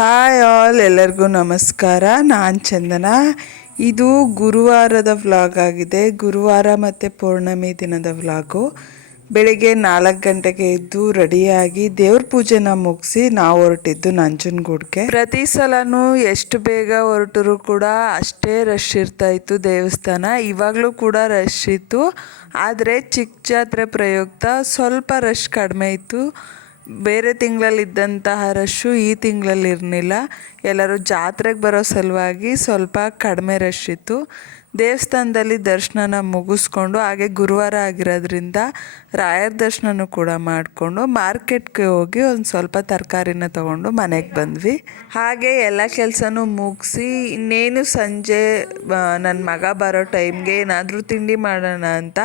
Hi all ಎಲ್ಲರಿಗೂ ನಮಸ್ಕಾರ. ನಾನು ಚಂದನ. ಇದು ಗುರುವಾರದ ವ್ಲಾಗ್ ಆಗಿದೆ. ಗುರುವಾರ ಮತ್ತು ಪೌರ್ಣಮಿ ದಿನದ ವ್ಲಾಗು. ಬೆಳಿಗ್ಗೆ ನಾಲ್ಕು ಗಂಟೆಗೆ ಎದ್ದು ರೆಡಿಯಾಗಿ ದೇವ್ರ ಪೂಜೆನ ಮುಗಿಸಿ ನಾವು ಹೊರಟಿದ್ದು ನಂಜನಗೂಡ್ಗೆ. ಪ್ರತಿ ಸಲನೂ ಎಷ್ಟು ಬೇಗ ಹೊರಟರು ಕೂಡ ಅಷ್ಟೇ ರಶ್ ಇರ್ತಾ ಇತ್ತು ದೇವಸ್ಥಾನ. ಇವಾಗಲೂ ಕೂಡ ರಶ್ ಇತ್ತು. ಆದರೆ ಚಿಕ್ಕ ಜಾತ್ರೆ ಪ್ರಯುಕ್ತ ಸ್ವಲ್ಪ ರಶ್ ಕಡಿಮೆ ಇತ್ತು. ಬೇರೆ ತಿಂಗಳಲ್ಲಿ ಇದ್ದಂತಹ ರಶ್ಶು ಈ ತಿಂಗಳಲ್ಲಿ ಇರಲಿಲ್ಲ ಎಲ್ಲರೂ ಜಾತ್ರೆಗೆ ಬರೋ ಸಲುವಾಗಿ ಸ್ವಲ್ಪ ಕಡಿಮೆ ರಶ್ ಇತ್ತು. ದೇವಸ್ಥಾನದಲ್ಲಿ ದರ್ಶನನ ಮುಗಿಸ್ಕೊಂಡು, ಹಾಗೆ ಗುರುವಾರ ಆಗಿರೋದ್ರಿಂದ ರಾಯರ ದರ್ಶನನೂ ಕೂಡ ಮಾಡಿಕೊಂಡು, ಮಾರ್ಕೆಟ್ಗೆ ಹೋಗಿ ಒಂದು ಸ್ವಲ್ಪ ತರಕಾರಿನ ತೊಗೊಂಡು ಮನೆಗೆ ಬಂದ್ವಿ. ಹಾಗೆ ಎಲ್ಲ ಕೆಲಸನೂ ಮುಗಿಸಿ, ಇನ್ನೇನು ಸಂಜೆ ನನ್ನ ಮಗ ಬರೋ ಟೈಮ್ಗೆ ಏನಾದರೂ ತಿಂಡಿ ಮಾಡೋಣ ಅಂತ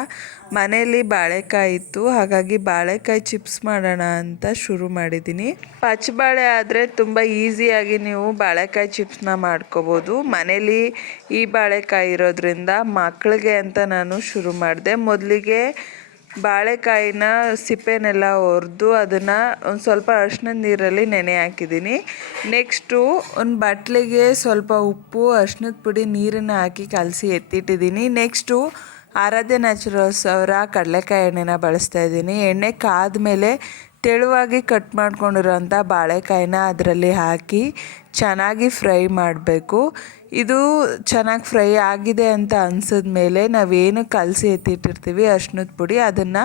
ಮನೆಯಲ್ಲಿ ಬಾಳೆಕಾಯಿ ಇತ್ತು. ಹಾಗಾಗಿ ಬಾಳೆಕಾಯಿ ಚಿಪ್ಸ್ ಮಾಡೋಣ ಅಂತ ಶುರು ಮಾಡಿದ್ದೀನಿ. ಪಚ್ಚಬಾಳೆ ಆದರೆ ತುಂಬ ಈಸಿಯಾಗಿ ನೀವು ಬಾಳೆಕಾಯಿ ಚಿಪ್ಸ್ನ ಮಾಡ್ಕೋಬೋದು. ಮನೇಲಿ ಈ ಬಾಳೆಕಾಯಿ ಇರೋದ್ರಿಂದ ಮಕ್ಕಳಿಗೆ ಅಂತ ನಾನು ಶುರು ಮಾಡಿದೆ. ಮೊದಲಿಗೆ ಬಾಳೆಕಾಯಿನ ಸಿಪ್ಪೆನೆಲ್ಲ ಒರೆದು ಅದನ್ನು ಒಂದು ಸ್ವಲ್ಪ ಅರಿಶಿನದ ನೀರಲ್ಲಿ ನೆನೆ ಹಾಕಿದ್ದೀನಿ. ನೆಕ್ಸ್ಟು ಒಂದು ಬಟ್ಲಿಗೆ ಸ್ವಲ್ಪ ಉಪ್ಪು ಅರಿಶಿನದ ಪುಡಿ ನೀರನ್ನು ಹಾಕಿ ಕಲಸಿ ಎತ್ತಿಟ್ಟಿದ್ದೀನಿ. ನೆಕ್ಸ್ಟು ಆರಾಧ್ಯ ನ್ಯಾಚುರಲ್ಸ್ ಅವರ ಕಡಲೆಕಾಯಿ ಎಣ್ಣೆನ ಬಳಸ್ತಾ ಇದ್ದೀನಿ. ಎಣ್ಣೆ ಕಾದ್ಮೇಲೆ ತೆಳುವಾಗಿ ಕಟ್ ಮಾಡ್ಕೊಂಡಿರೋಂಥ ಬಾಳೆಕಾಯಿನ ಅದರಲ್ಲಿ ಹಾಕಿ ಚೆನ್ನಾಗಿ ಫ್ರೈ ಮಾಡಬೇಕು. ಇದು ಚೆನ್ನಾಗಿ ಫ್ರೈ ಆಗಿದೆ ಅಂತ ಅನ್ಸಿದ್ಮೇಲೆ ನಾವೇನು ಕಲಸಿ ಎತ್ತಿಟ್ಟಿರ್ತೀವಿ ಅರ್ಶಿನದ ಪುಡಿ, ಅದನ್ನು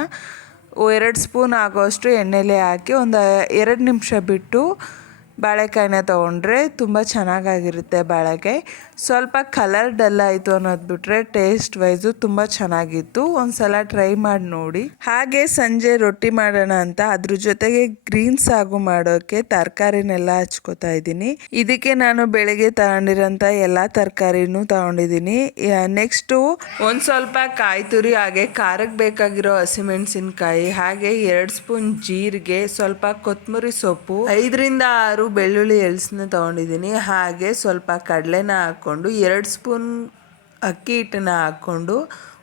ಎರಡು ಸ್ಪೂನ್ ಆಗೋಷ್ಟು ಎಣ್ಣೆಲೆ ಹಾಕಿ ಒಂದು ಎರಡು ನಿಮಿಷ ಬಿಟ್ಟು ಬಾಳೆಕಾಯಿನ ತೊಗೊಂಡ್ರೆ ತುಂಬ ಚೆನ್ನಾಗಾಗಿರುತ್ತೆ ಬಾಳೆಕಾಯಿ. ಸ್ವಲ್ಪ ಕಲರ್ ಡಲ್ ಆಯಿತು ಅನ್ನೋದು ಬಿಟ್ಟರೆ ಟೇಸ್ಟ್ ವೈಸು ತುಂಬ ಚೆನ್ನಾಗಿತ್ತು. ಒಂದು ಸಲ ಟ್ರೈ ಮಾಡಿ ನೋಡಿ. ಹಾಗೆ ಸಂಜೆ ರೊಟ್ಟಿ ಮಾಡೋಣ ಅಂತ ಅದ್ರ ಜೊತೆಗೆ ಗ್ರೀನ್ ಸಾಗು ಮಾಡೋಕ್ಕೆ ತರಕಾರಿನೆಲ್ಲ ಹಚ್ಕೋತಾ ಇದ್ದೀನಿ. ಇದಕ್ಕೆ ನಾನು ಬೆಳಿಗ್ಗೆ ತಗೊಂಡಿರೋಂಥ ಎಲ್ಲ ತರಕಾರಿನೂ ತಗೊಂಡಿದ್ದೀನಿ. ನೆಕ್ಸ್ಟು ಒಂದು ಸ್ವಲ್ಪ ಕಾಯಿ ತುರಿ, ಹಾಗೆ ಖಾರಕ್ಕೆ ಬೇಕಾಗಿರೋ ಹಸಿಮೆಣಸಿನ್ಕಾಯಿ, ಹಾಗೆ ಎರಡು ಸ್ಪೂನ್ ಜೀರಿಗೆ, ಸ್ವಲ್ಪ ಕೊತ್ತಂಬರಿ ಸೊಪ್ಪು, ಐದರಿಂದ ಆರು ಬೆಳ್ಳುಳ್ಳಿ ಎಳ್ಸನ್ನ ತೊಗೊಂಡಿದ್ದೀನಿ. ಹಾಗೆ ಸ್ವಲ್ಪ ಕಡಲೆನ ಹಾಕ್ಕೊಂಡು, ಎರಡು ಸ್ಪೂನ್ ಅಕ್ಕಿ ಹಿಟ್ಟನ್ನ ಹಾಕ್ಕೊಂಡು,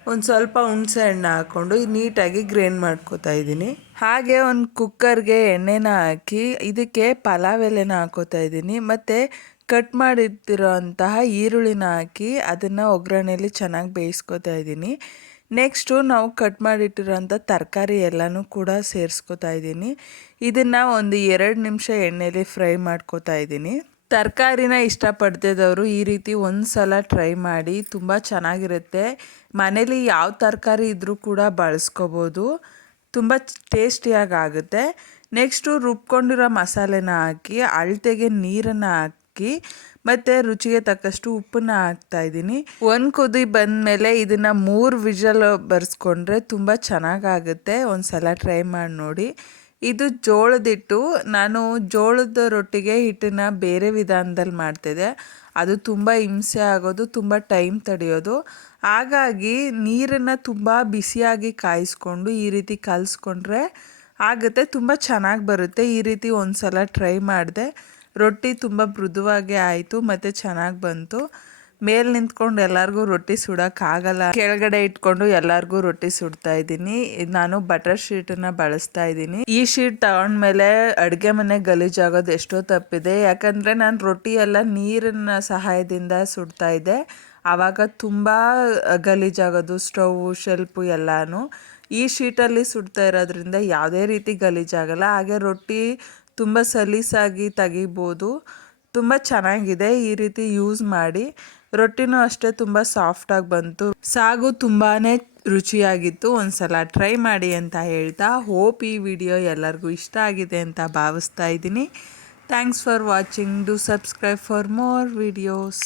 ಒಂದು ಸ್ವಲ್ಪ ಹುಣಸೆ ಹಣ್ಣು ಹಾಕ್ಕೊಂಡು ನೀಟಾಗಿ ಗ್ರೈಂಡ್ ಮಾಡ್ಕೋತಾ ಇದ್ದೀನಿ. ಹಾಗೆ ಒಂದು ಕುಕ್ಕರ್ಗೆ ಎಣ್ಣೆನ ಹಾಕಿ, ಇದಕ್ಕೆ ಪಲಾವ್ ಎಲೆನ ಹಾಕೋತಾ ಇದ್ದೀನಿ. ಮತ್ತು ಕಟ್ ಮಾಡಿರ್ತಿರೋ ಅಂತಹ ಈರುಳ್ಳಿನ ಹಾಕಿ ಅದನ್ನು ಒಗ್ಗರಣೆಯಲ್ಲಿ ಚೆನ್ನಾಗಿ ಬೇಯಿಸ್ಕೊತಾ ಇದ್ದೀನಿ. ನೆಕ್ಸ್ಟು ನಾವು ಕಟ್ ಮಾಡಿಟ್ಟಿರೋಂಥ ತರಕಾರಿ ಎಲ್ಲನೂ ಕೂಡ ಸೇರಿಸ್ಕೊತಾ ಇದ್ದೀನಿ. ಇದನ್ನು ಒಂದು ಎರಡು ನಿಮಿಷ ಎಣ್ಣೆಯಲ್ಲಿ ಫ್ರೈ ಮಾಡ್ಕೋತಾ ಇದ್ದೀನಿ. ತರಕಾರಿನ ಇಷ್ಟಪಡ್ತಿದ್ದವರು ಈ ರೀತಿ ಒಂದು ಸಲ ಟ್ರೈ ಮಾಡಿ ತುಂಬ ಚೆನ್ನಾಗಿರುತ್ತೆ. ಮನೇಲಿ ಯಾವ ತರಕಾರಿ ಇದ್ದರೂ ಕೂಡ ಬಳಸ್ಕೋಬೋದು. ತುಂಬ ಟೇಸ್ಟಿಯಾಗಿ ಆಗುತ್ತೆ. ನೆಕ್ಸ್ಟು ರುಬ್ಕೊಂಡಿರೋ ಮಸಾಲೆನ ಹಾಕಿ, ಅಳತೆಗೆ ನೀರನ್ನು ಹಾಕಿ ಮತ್ತು ರುಚಿಗೆ ತಕ್ಕಷ್ಟು ಉಪ್ಪನ್ನ ಹಾಕ್ತಾ ಇದ್ದೀನಿ. ಒಂದು ಕುದಿ ಬಂದಮೇಲೆ ಇದನ್ನು ಮೂರು ವಿಜಲ್ ಬರ್ಸ್ಕೊಂಡ್ರೆ ತುಂಬ ಚೆನ್ನಾಗಾಗುತ್ತೆ. ಒಂದು ಸಲ ಟ್ರೈ ಮಾಡಿ ನೋಡಿ. ಇದು ಜೋಳದಿಟ್ಟು ನಾನು ಜೋಳದ ರೊಟ್ಟಿಗೆ ಹಿಟ್ಟನ್ನು ಬೇರೆ ವಿಧಾನದಲ್ಲಿ ಮಾಡ್ತಿದ್ದೆ. ಅದು ತುಂಬ ಹಿಂಸೆ ಆಗೋದು, ತುಂಬ ಟೈಮ್ ತಡೆಯೋದು. ಹಾಗಾಗಿ ನೀರನ್ನು ತುಂಬ ಬಿಸಿಯಾಗಿ ಕಾಯಿಸ್ಕೊಂಡು ಈ ರೀತಿ ಕಲಿಸ್ಕೊಂಡ್ರೆ ಆಗುತ್ತೆ, ತುಂಬ ಚೆನ್ನಾಗಿ ಬರುತ್ತೆ. ಈ ರೀತಿ ಒಂದು ಸಲ ಟ್ರೈ ಮಾಡಿದೆ. ರೊಟ್ಟಿ ತುಂಬ ಮೃದುವಾಗಿ ಆಯಿತು, ಮತ್ತು ಚೆನ್ನಾಗಿ ಬಂತು. ಮೇಲೆ ನಿಂತ್ಕೊಂಡು ಎಲ್ಲರಿಗೂ ರೊಟ್ಟಿ ಸುಡೋಕ್ಕಾಗಲ್ಲ ಕೆಳಗಡೆ ಇಟ್ಕೊಂಡು ಎಲ್ಲರಿಗೂ ರೊಟ್ಟಿ ಸುಡ್ತಾ ಇದ್ದೀನಿ. ನಾನು ಬಟರ್ ಶೀಟನ್ನು ಬಳಸ್ತಾ ಇದ್ದೀನಿ. ಈ ಶೀಟ್ ತಗೊಂಡ್ಮೇಲೆ ಅಡುಗೆ ಮನೆ ಗಲೀಜಾಗೋದು ಎಷ್ಟೋ ತಪ್ಪಿದೆ. ಯಾಕಂದರೆ ನಾನು ರೊಟ್ಟಿ ಎಲ್ಲ ನೀರಿನ ಸಹಾಯದಿಂದ ಸುಡ್ತಾ ಇದ್ದೆ. ಆವಾಗ ತುಂಬ ಗಲೀಜಾಗೋದು, ಸ್ಟೌವು ಶೆಲ್ಪು ಎಲ್ಲನೂ. ಈ ಶೀಟಲ್ಲಿ ಸುಡ್ತಾ ಇರೋದ್ರಿಂದ ಯಾವುದೇ ರೀತಿ ಗಲೀಜಾಗಲ್ಲ. ಹಾಗೆ ರೊಟ್ಟಿ ತುಂಬ ಸಲೀಸಾಗಿ ತೆಗಿಬೋದು. ತುಂಬ ಚೆನ್ನಾಗಿದೆ ಈ ರೀತಿ ಯೂಸ್ ಮಾಡಿ. ರೊಟ್ಟಿನೂ ಅಷ್ಟೇ ತುಂಬ ಸಾಫ್ಟಾಗಿ ಬಂತು. ಸಾಗು ತುಂಬಾ ರುಚಿಯಾಗಿತ್ತು. ಒಂದ್ಸಲ ಟ್ರೈ ಮಾಡಿ ಅಂತ ಹೇಳ್ತಾ ಹೋಪ್ ಈ ವಿಡಿಯೋ ಎಲ್ಲರಿಗೂ ಇಷ್ಟ ಆಗಿದೆ ಅಂತ ಭಾವಿಸ್ತಾ ಇದ್ದೀನಿ. Thanks for watching do subscribe for more videos